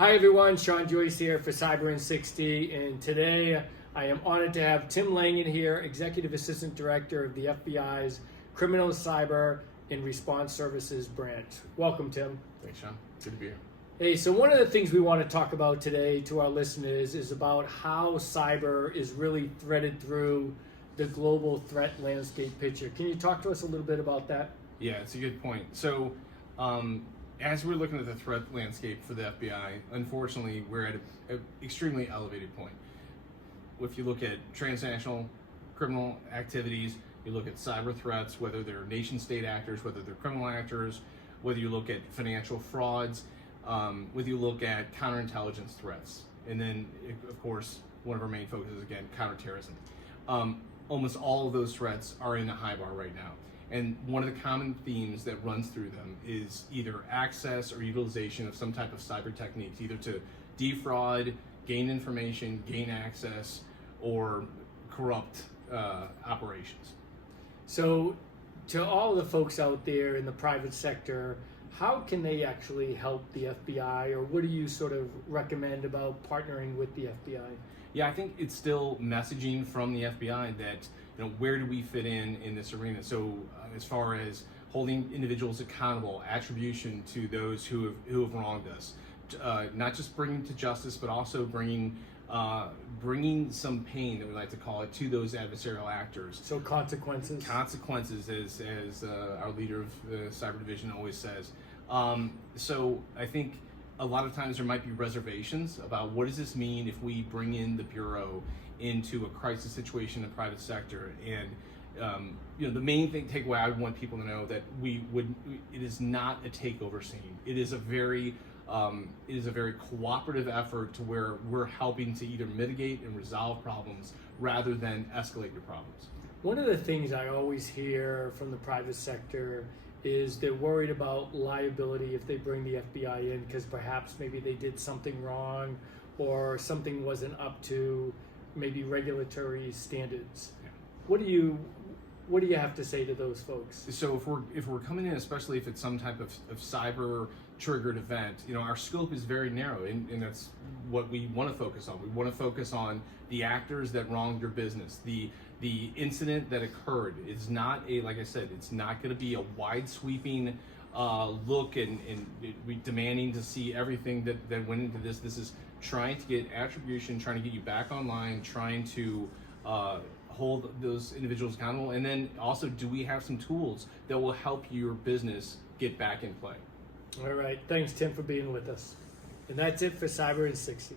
Hi everyone, Sean Joyce here for Cyber in 60, and today I am honored to have Tim Langan here, Executive Assistant Director of the FBI's Criminal Cyber and Response Services branch. Welcome, Tim. Thanks, Sean. Good to be here. Hey, so one of the things we want to talk about today to our listeners is about how cyber is really threaded through the global threat landscape picture. Can you talk to us a little bit about that? Yeah, it's a good point. So, as we're looking at the threat landscape for the FBI, unfortunately, we're at an extremely elevated point. If you look at transnational criminal activities, you look at cyber threats, whether they're nation-state actors, whether they're criminal actors, whether you look at financial frauds, whether you look at counterintelligence threats, and then, of course, one of our main focuses, again, counterterrorism. Almost all of those threats are in the high bar right now. And one of the common themes that runs through them is either access or utilization of some type of cyber techniques, either to defraud, gain information, gain access, or corrupt operations. So, to all the folks out there in the private sector, how can they actually help the FBI, or what do you sort of recommend about partnering with the FBI? Yeah, I think it's still messaging from the FBI that, where do we fit in this arena? So as far as holding individuals accountable, attribution to those who have wronged us, not just bringing to justice, but also bringing some pain, that we like to call it, to those adversarial actors. So consequences. Consequences, as our leader of the cyber division always says. So I think a lot of times there might be reservations about what does this mean if we bring in the Bureau into a crisis situation in the private sector. And the main takeaway I would want people to know that it is not a takeover scene. It is a very cooperative effort to where we're helping to either mitigate and resolve problems rather than escalate your problems. One of the things I always hear from the private sector is they're worried about liability if they bring the FBI in because perhaps maybe they did something wrong or something wasn't up to maybe regulatory standards. Yeah. What do you have to say to those folks? So if we're coming in, especially if it's some type of cyber triggered event, our scope is very narrow, and that's what we want to focus on. We want to focus on the actors that wronged your business, the incident that occurred. It's not like I said, it's not going to be a wide sweeping look and we demanding to see everything that went into this. This is trying to get attribution, trying to get you back online, trying to hold those individuals accountable, and then also, do we have some tools that will help your business get back in play? All right, thanks Tim for being with us. And that's it for Cyber in 60.